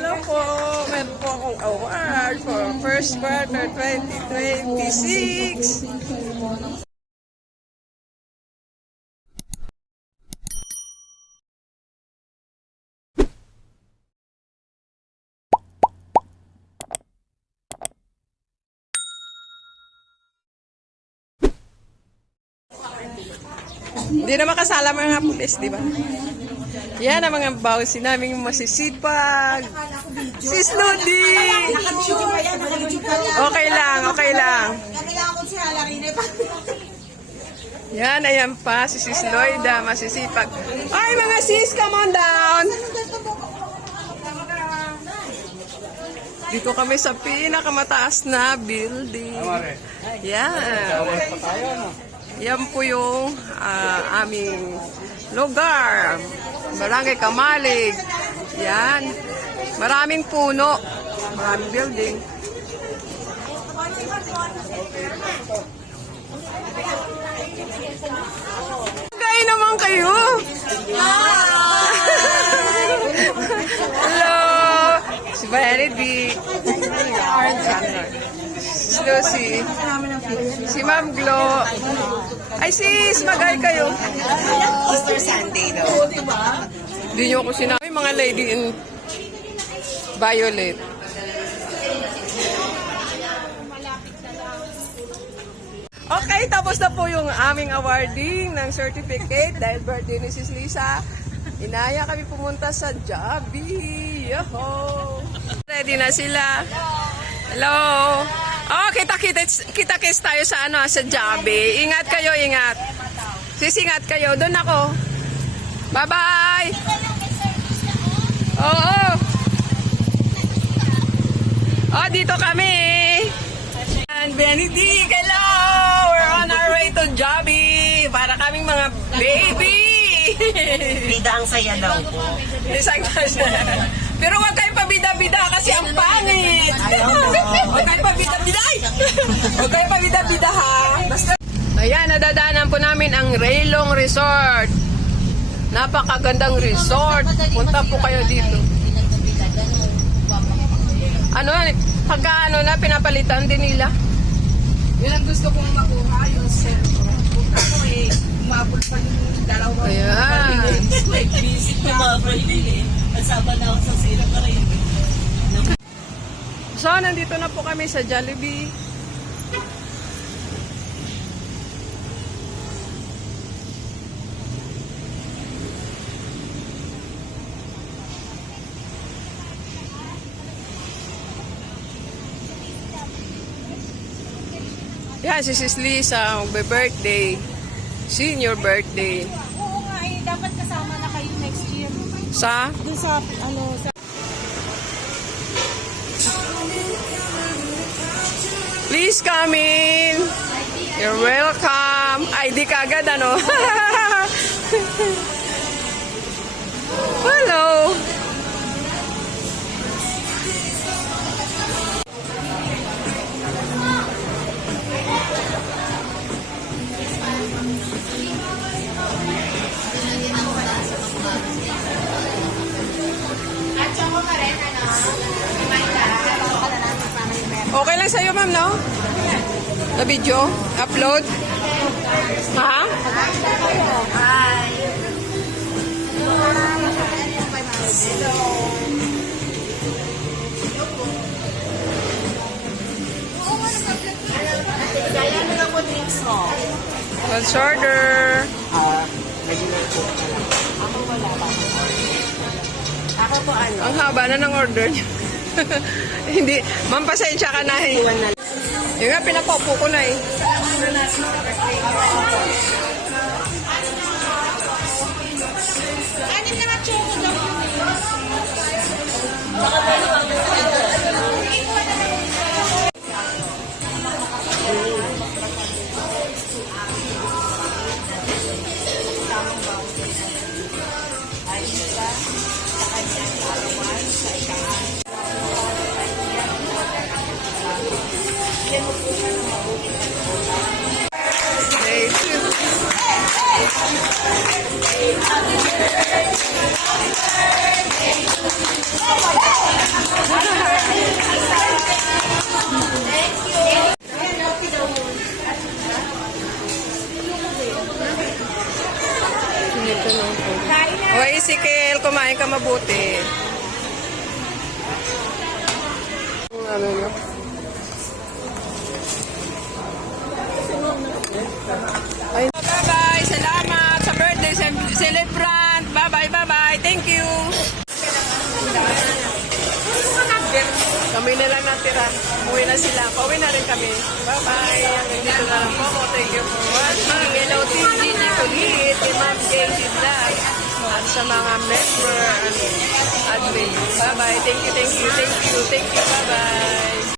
Hello po. Meron po akong award for first quarter 2026. Hindi na makasala mga pulis, di ba? Yan ang mga bawsi naming masisipag. Sis Ludi! Okay lang, okay lang. Yan, ayan pa, si Sis Lloyda, masisipag. Ay, mga sis, come on down! Dito kami sa pinakamataas na building. Yan. Yan po yung aming lugar. Barangay Kamalig. Yan. Maraming puno. Maraming building. Gaya naman kayo. Hello. Si Benedict. Si Lucy. Si Ma'am Glo. Ay sis, mag-ay kayo. Easter Sunday daw. Hindi nyo ako sinabi, mga lady in violet. Okay, tapos na po yung aming awarding ng certificate dahil birthday ni Sis Lisa. Inaya kami pumunta sa Jollibee. Yoho! Ready na sila. Hello! Oh, kita-kits tayo sa sa Jollibee. Ingat kayo, ingat. Sis, ingat kayo. Doon ako. Bye-bye! Oo! Oh, dito kami. And Benedict, hello! We're on our way to Jollibee. Para kaming mga baby. Bida ang saya daw po. Isang pero huwag kayong pabida-bida kasi ang pangit. Huwag kayong pabida-bida. Huwag kayong pabida-bida ha. Basta. Ayan, nadadaanan po namin ang Railong Resort. Napakagandang resort. Punta po kayo dito. Pagka na, pinapalitan din nila. Yun ang gusto kong makuha. Yung sentro. Punta ko umabot pa yung dalawa. Ayan. Visit na mga pwede. Kasama na ako sa sila ka rin. So, nandito na po kami sa Jollibee. Yan, si Sis Lisa, magbe-birthday. Senior birthday. Oo nga dapat kasama na kayo next year. Sa? Doon sa, sa... Please come in. You're welcome. ID ka agad, ano? Hello. Okay lang sa'yo, ma'am, no? Na video? Upload? Ha? Hi! Kaya mo lang po drinks mo. Let's order. Ako po ano? Ang haba na ng order niya. Hindi. Ma'am, pasensya ka na eh. Yung nga, pinapopo ko na eh. Anim na nga choco daw Day 2. Tricycle, kumain ka mabuti. Ano nyo? Ay, bye-bye. Salamat sa birthday celebrant. Bye-bye, bye-bye. Thank you. Kami na lang natira. Uwi na sila. Pauwi na rin kami. Bye-bye. Hanggang dito na lang po ako. Thank you for watching. Hello, Team Gigi Kulit, kay Ma'am Casey Vlog, at sa mga member and admin. Bye-bye. Thank you, thank you, thank you, thank you. Bye-bye.